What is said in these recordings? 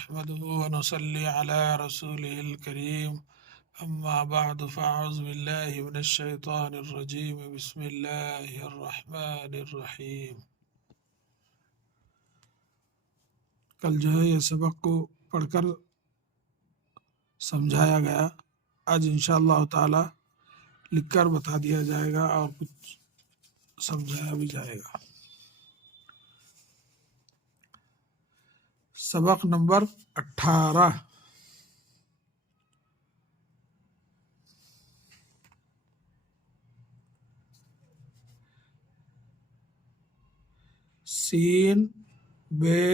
نحمده ونصلي على رسوله الكريم أما بعد فأعوذ بالله من الشيطان الرجيم بسم الله الرحمن الرحيم۔ کل جو ہے یہ سبق کو پڑھ کر سمجھایا گیا، آج انشاءاللہ تعالی لکھ کر بتا دیا جائے گا اور کچھ سمجھایا بھی جائے گا۔ سبق نمبر 18 سین بے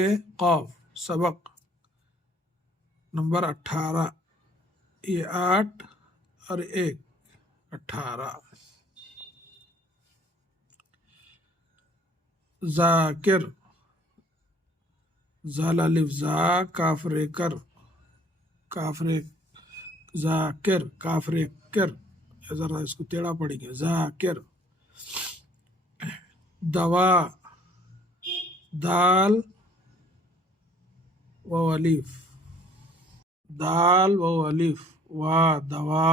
قاف، سبق نمبر 18، یہ 8 اور 1 18۔ ذاکر، زال الف زا کاف رے کر، کاف رے ذاکر کاف رے کر، ذرا اس کو ٹیڑھا پڑیں گے، ذاکر۔ دوا، دال و الف، دال و الف وا دوا۔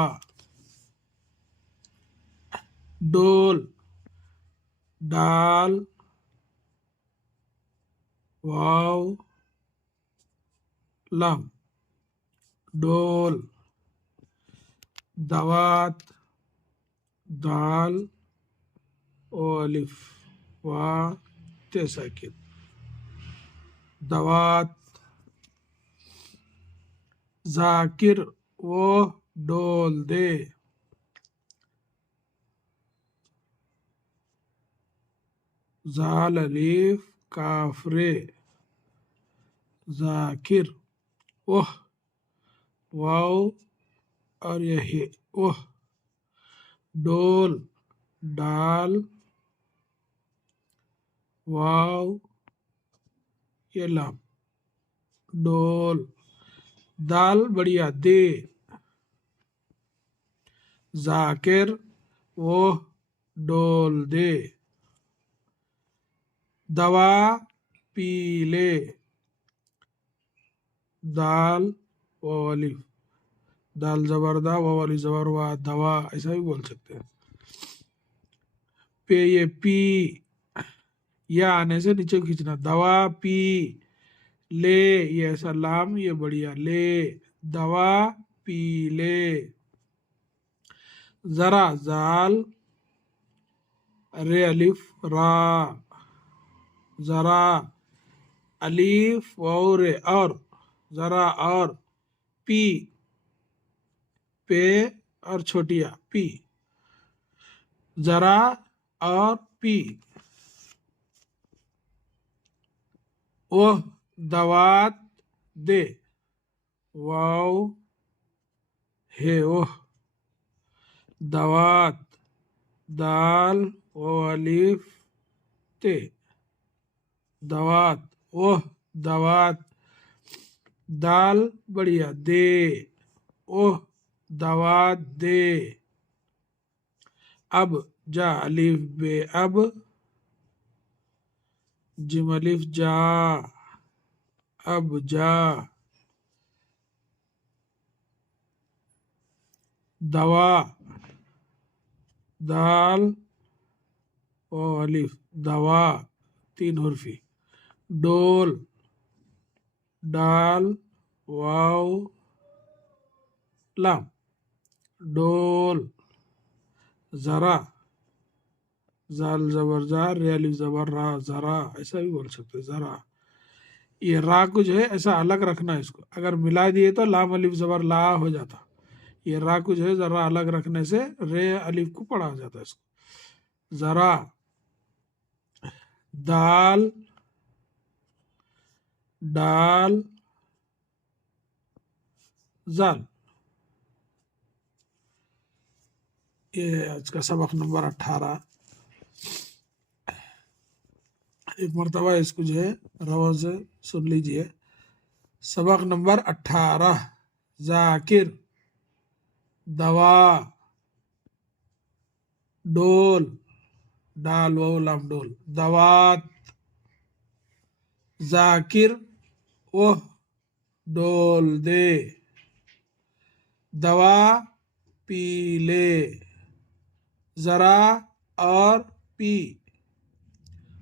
ڈول، ڈال واو لام، ڈول۔ دوات، دال و الف وا تے ساکن، دوات۔ ذاکر، وہ ڈول دے، زال الف کاف رے، ذاکر۔ اوہ، واو اور یہ اوہ، ڈول، ڈال واو یہ لام، ڈول۔ دال بڑھیا دے، ذاکر وہ ڈول دے۔ دوا پی لے، دال و الف، دال زبر دا و الف زبر وا دوا، ایسا بھی بول سکتے ہیں۔ پہ یہ پی، یا آنے سے نیچے کھینچنا، دوا پی لے، یہ ایسا لام یہ بڑھیا لے، دوا پی لے۔ ذرا، زال رے الف را، ذرا، الف واو رے اور، ذرا اور، پی پے اور چھوٹیا پی، ذرا اور پی۔ وہ دوات دے، واو ہے وہ، دوات، دال و الف تے، دوات وہ دوات۔ دال بڑھیا دے، وہ دوات دے۔ اب، جا الف بے اب، جم الف جا، اب جا۔ دوا، دال و الف دوا 3 حرفی۔ ڈول، ڈال واو لام، ڈول۔ ذرا، زال زبر زار رے الف زبر را، ذرا، ایسا بھی بول سکتے، ذرا۔ یہ را کو جو ہے ایسا الگ رکھنا ہے، اس کو اگر ملا دیے تو لام الف زبر لا ہو جاتا، یہ را کو جو ہے ذرا الگ رکھنے سے رے الف کو پڑھا جاتا ہے اس کو، ذرا۔ دال، ڈال زال۔ یہ آج کا سبق نمبر 18۔ ایک مرتبہ اس کو جو ہے رواں سے سن لیجئے۔ سبق نمبر 18، ذاکر، دوا، ڈول، ڈال واو لام ڈول، دوات، ذاکر وہ ڈول دے، دوا پی لے، ذرا اور پی،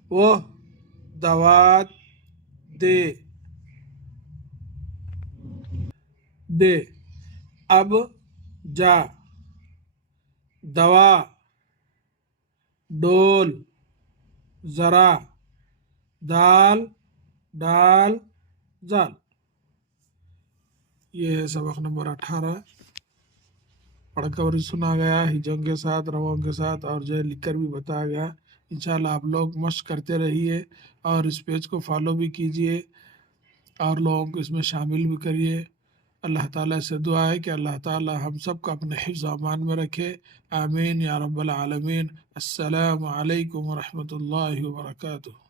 وہ دوا دے، دے، اب جا، دوا، ڈول، ذرا، دال، ڈال، زال۔ یہ ہے سبق نمبر 18، پڑھ کر بھی سنا گیا ہجوں کے ساتھ، رووں کے ساتھ، اور جو ہے لکھ کر بھی بتایا گیا۔ انشاءاللہ آپ لوگ مشق کرتے رہیے اور اس پیج کو فالو بھی کیجیے اور لوگوں کو اس میں شامل بھی کریے۔ اللہ تعالیٰ سے دعا ہے کہ اللہ تعالیٰ ہم سب کو اپنے حفظ و امان میں رکھے، آمین یا رب العالمین۔ السلام علیکم ورحمۃ اللہ وبرکاتہ۔